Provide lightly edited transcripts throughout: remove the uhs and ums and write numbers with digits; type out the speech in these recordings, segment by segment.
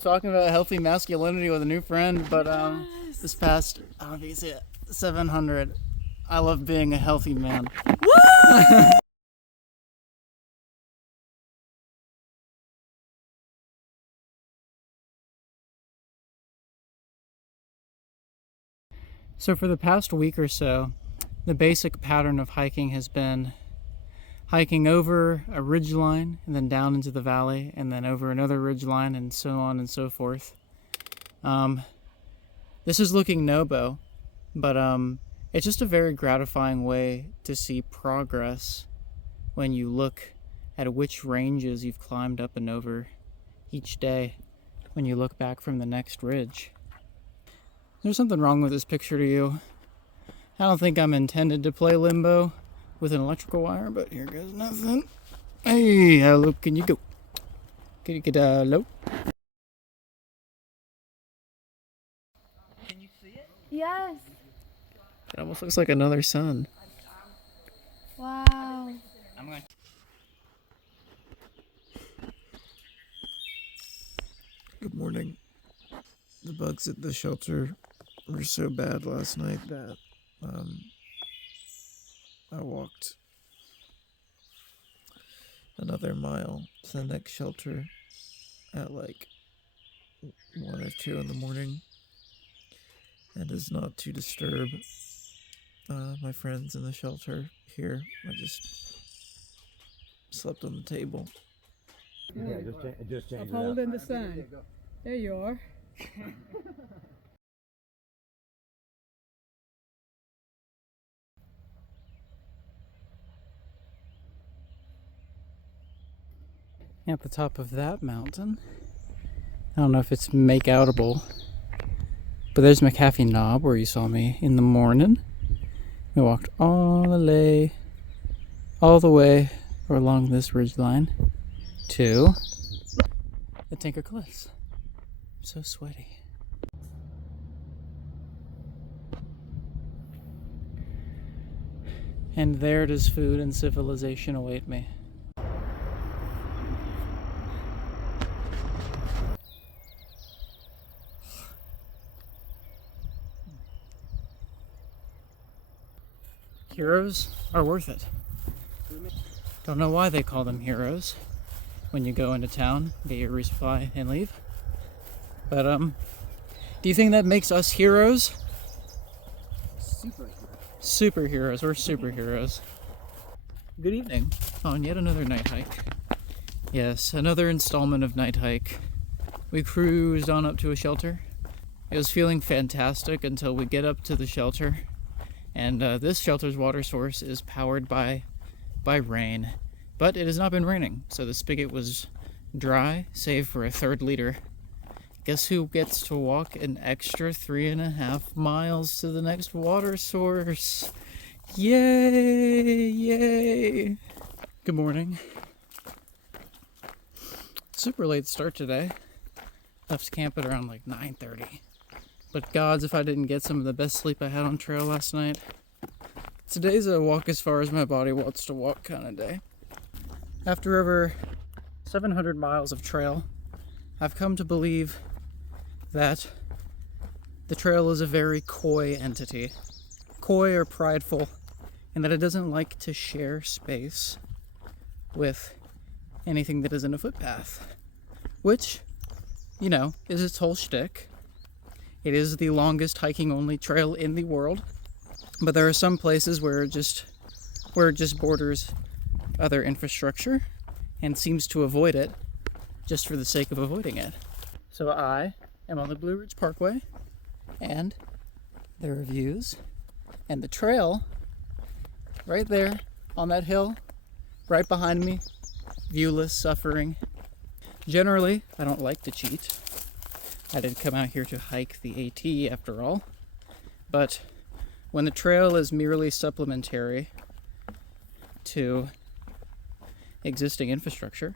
talking about healthy masculinity with a new friend, but this past, I don't know if you can see it, 700, I love being a healthy man. Woo! So for the past week or so, the basic pattern of hiking has been hiking over a ridge line and then down into the valley and then over another ridge line and so on and so forth. This is looking NOBO, but it's just a very gratifying way to see progress when you look at which ranges you've climbed up and over each day when you look back from the next ridge. There's something wrong with this picture to you. I don't think I'm intended to play limbo with an electrical wire, but here goes nothing. Hey, how low can you go? Can you get low? Can you see it? Yes. It almost looks like another sun. Wow. I'm going. Good morning. The bugs at the shelter were so bad last night that I walked another mile to the next shelter at like 1 or 2 in the morning, and as not to disturb my friends in the shelter here, I just slept on the table. Yeah, just change Uphold in the sun. There you are. At the top of that mountain, I don't know if it's make-outable, but there's McAfee Knob where you saw me in the morning. We walked all the way along this ridgeline to the Tinker Cliffs. I'm so sweaty. And there does food and civilization await me. Heroes are worth it. Don't know why they call them heroes when you go into town, get your resupply, and leave. But, do you think that makes us heroes? Superheroes. We're superheroes. Good evening. On yet another night hike. Yes, another installment of night hike. We cruised on up to a shelter. It was feeling fantastic until we get up to the shelter. And this shelter's water source is powered by rain. But it has not been raining, so the spigot was dry, save for a 1/3 liter. Guess who gets to walk an extra 3.5 miles to the next water source? Yay! Yay! Good morning. Super late start today. Left camp at around like 9:30. But gods, if I didn't get some of the best sleep I had on trail last night. Today's a walk as far as my body wants to walk kind of day. After over 700 miles of trail, I've come to believe that the trail is a very coy entity. Coy or prideful, and that it doesn't like to share space with anything that isn't a footpath. Which, you know, is its whole shtick. It is the longest hiking only trail in the world, but there are some places where it just borders other infrastructure and seems to avoid it just for the sake of avoiding it. So I am on the Blue Ridge Parkway, and there are views, and the trail right there on that hill, right behind me, viewless, suffering. Generally, I don't like to cheat. I did come out here to hike the AT after all, but when the trail is merely supplementary to existing infrastructure,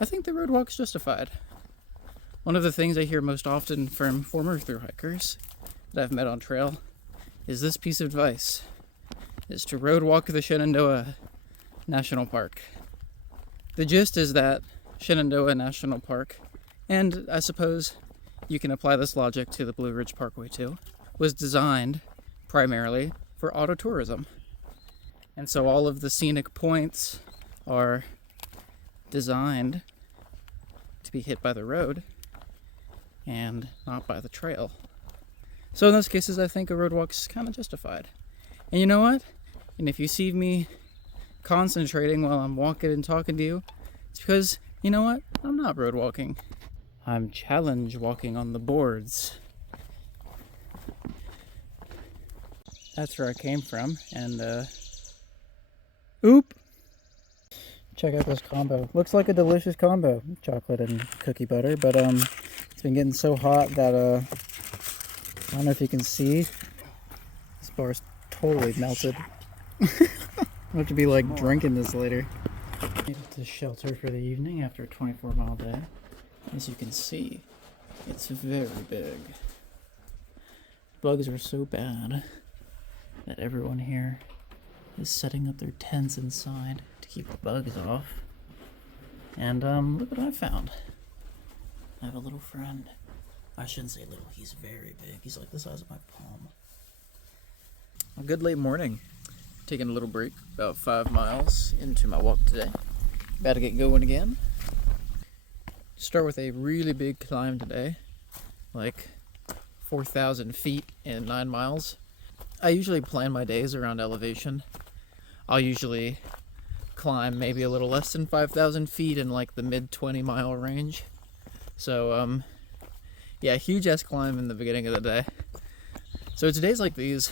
I think the road walk's justified. One of the things I hear most often from former thru hikers that I've met on trail is this piece of advice, is to road walk the Shenandoah National Park. The gist is that Shenandoah National Park and I suppose you can apply this logic to the Blue Ridge Parkway too, was designed primarily for auto tourism. And so all of the scenic points are designed to be hit by the road and not by the trail. So in those cases, I think a road walk is kind of justified. And you know what? And if you see me concentrating while I'm walking and talking to you, it's because, you know what? I'm not road walking. I'm challenge walking on the boards. That's where I came from, and oop! Check out this combo. Looks like a delicious combo, chocolate and cookie butter, but it's been getting so hot that I don't know if you can see. This bar's totally melted. I'll have to be like drinking this later. Made it to shelter for the evening after a 24-mile day. As you can see, it's very big. Bugs are so bad that everyone here is setting up their tents inside to keep the bugs off. And look what I found. I have a little friend. I shouldn't say little, he's very big. He's like the size of my palm. A good late morning. Taking a little break, about 5 miles into my walk today. About to get going again. Start with a really big climb today, like 4,000 feet in 9 miles. I usually plan my days around elevation. I'll usually climb maybe a little less than 5,000 feet in like the mid 20-mile range. So yeah, huge ass climb in the beginning of the day. So it's days like these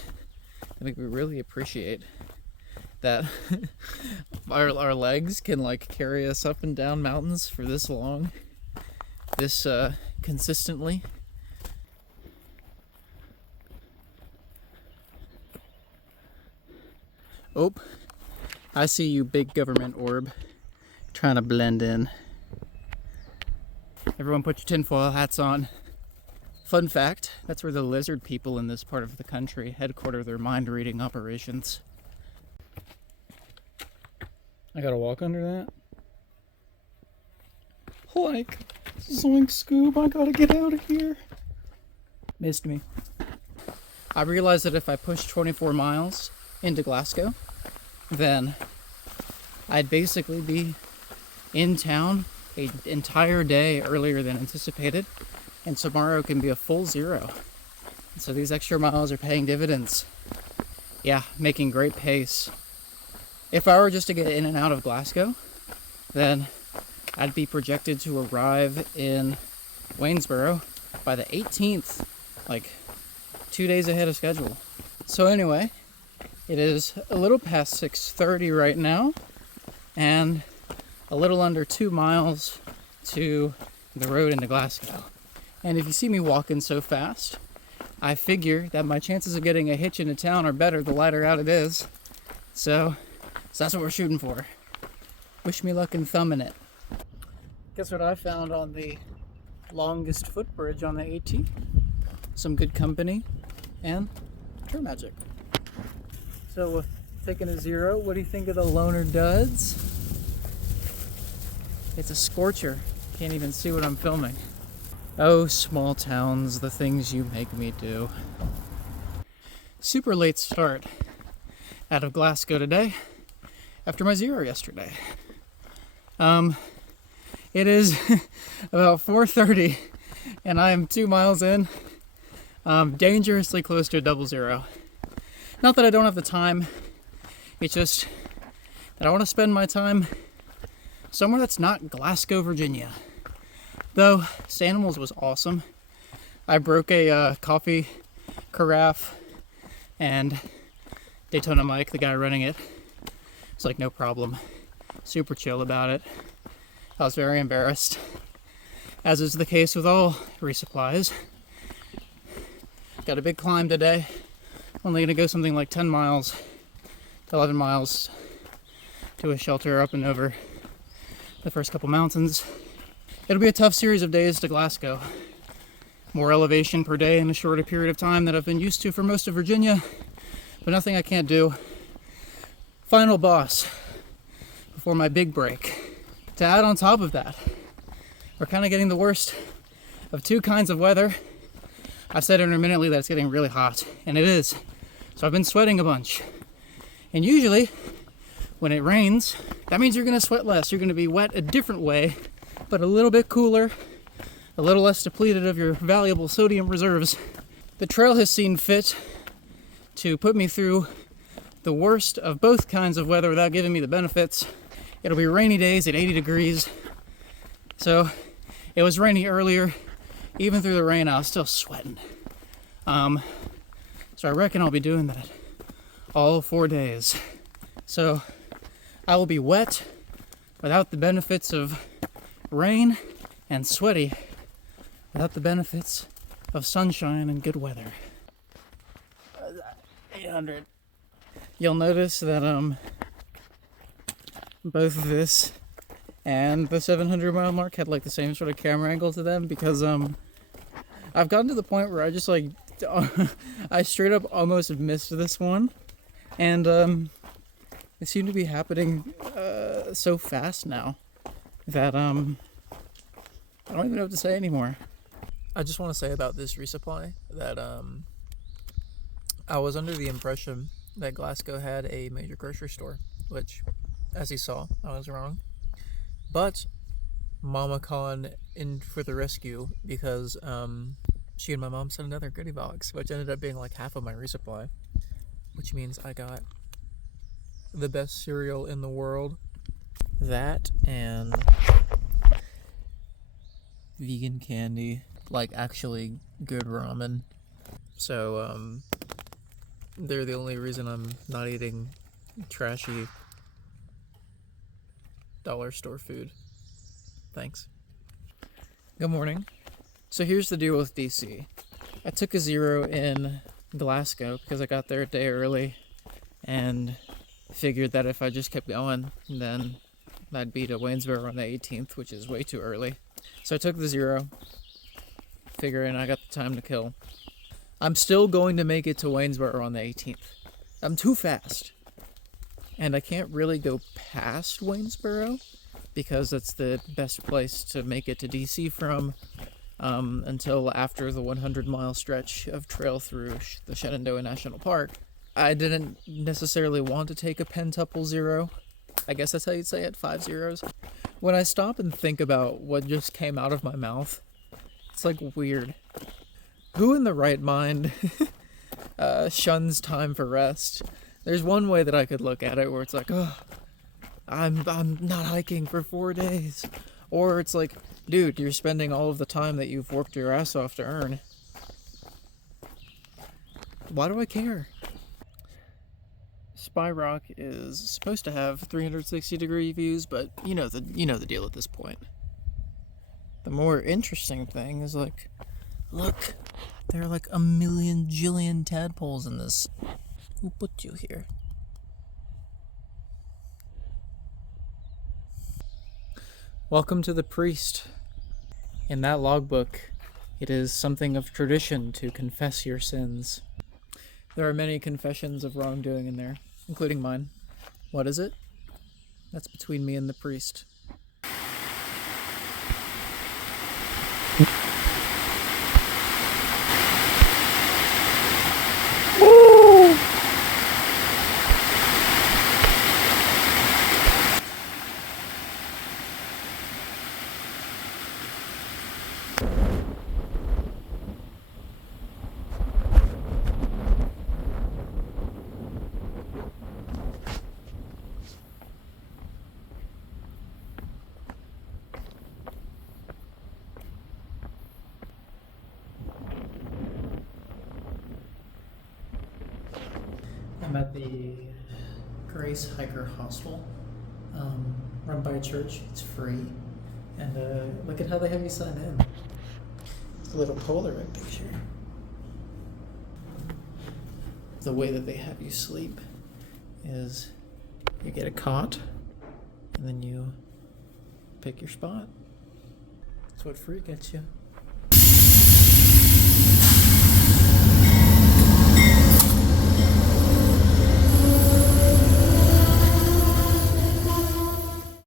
I think we really appreciate that our legs can like carry us up and down mountains for this long, this consistently. Oh, I see you, big government orb, trying to blend in. Everyone put your tinfoil hats on. Fun fact, that's where the lizard people in this part of the country headquarter their mind-reading operations. I gotta walk under that? Like, zoink Scoob, I gotta get out of here. Missed me. I realized that if I push 24 miles into Glasgow, then I'd basically be in town an entire day earlier than anticipated, and tomorrow can be a full 0. And so these extra miles are paying dividends. Yeah, making great pace. If I were just to get in and out of Glasgow, then I'd be projected to arrive in Waynesboro by the 18th, like 2 days ahead of schedule. So anyway, it is a little past 6:30 right now, and a little under 2 miles to the road into Glasgow. And if you see me walking so fast, I figure that my chances of getting a hitch into town are better the lighter out it is. So that's what we're shooting for. Wish me luck and thumb in it. Guess what I found on the longest footbridge on the AT? Some good company and True Magic. So taking a 0, what do you think of the Loner Duds? It's a scorcher. Can't even see what I'm filming. Oh, small towns, the things you make me do. Super late start out of Glasgow today after my 0 yesterday. It is about 4:30 and I am 2 miles in, dangerously close to a 00. Not that I don't have the time, it's just that I want to spend my time somewhere that's not Glasgow, Virginia. Though Sanimals was awesome. I broke a coffee carafe, and Daytona Mike, the guy running it, was like, no problem. Super chill about it. I was very embarrassed, as is the case with all resupplies. Got a big climb today. Only gonna go something like 10 miles to 11 miles to a shelter up and over the first couple mountains. It'll be a tough series of days to Glasgow. More elevation per day in a shorter period of time than I've been used to for most of Virginia, but nothing I can't do. Final boss before my big break. To add on top of that, we're kind of getting the worst of two kinds of weather. I've said intermittently that it's getting really hot, and it is. So I've been sweating a bunch. And usually, when it rains, that means you're gonna sweat less. You're gonna be wet a different way, but a little bit cooler, a little less depleted of your valuable sodium reserves. The trail has seen fit to put me through the worst of both kinds of weather without giving me the benefits. It'll be rainy days at 80 degrees. So it was rainy earlier. Even through the rain, I was still sweating. So I reckon I'll be doing that all 4 days. So I will be wet without the benefits of rain, and sweaty without the benefits of sunshine and good weather. 800. You'll notice that both this and the 700 mile mark had like the same sort of camera angle to them, because I've gotten to the point where I just like I straight up almost missed this one, and it seemed to be happening so fast now that I don't even know what to say anymore. I just want to say about this resupply that I was under the impression that Glasgow had a major grocery store, which, as you saw, I was wrong. But Mama Con in for the rescue, because she and my mom sent another goodie box, which ended up being like half of my resupply, which means I got the best cereal in the world, that, and vegan candy, like actually good ramen. So they're the only reason I'm not eating trashy dollar store food. Thanks. Good morning. So here's the deal with DC. I took a 0 in Glasgow because I got there a day early and figured that if I just kept going, then I'd be to Waynesboro on the 18th, which is way too early. So I took the 0, figuring I got the time to kill. I'm still going to make it to Waynesboro on the 18th. I'm too fast. And I can't really go past Waynesboro because that's the best place to make it to DC from until after the 100-mile stretch of trail through the Shenandoah National Park. I didn't necessarily want to take a pentuple 0. I guess that's how you'd say it, 5 zeros. When I stop and think about what just came out of my mouth, it's like weird. Who in the right mind shuns time for rest? There's one way that I could look at it where it's like, oh, I'm not hiking for 4 days. Or it's like, dude, you're spending all of the time that you've worked your ass off to earn. Why do I care? Spy Rock is supposed to have 360-degree views, but you know the deal at this point. The more interesting thing is, like, look, there are like a million jillion tadpoles in this. Who put you here? Welcome to the priest. In that logbook, it is something of tradition to confess your sins. There are many confessions of wrongdoing in there, including mine. What is it? That's between me and the priest. I'm at the Grace Hiker Hostel, run by a church. It's free, and look at how they have you sign in. It's a little Polaroid picture. The way that they have you sleep is you get a cot, and then you pick your spot. That's what free gets you.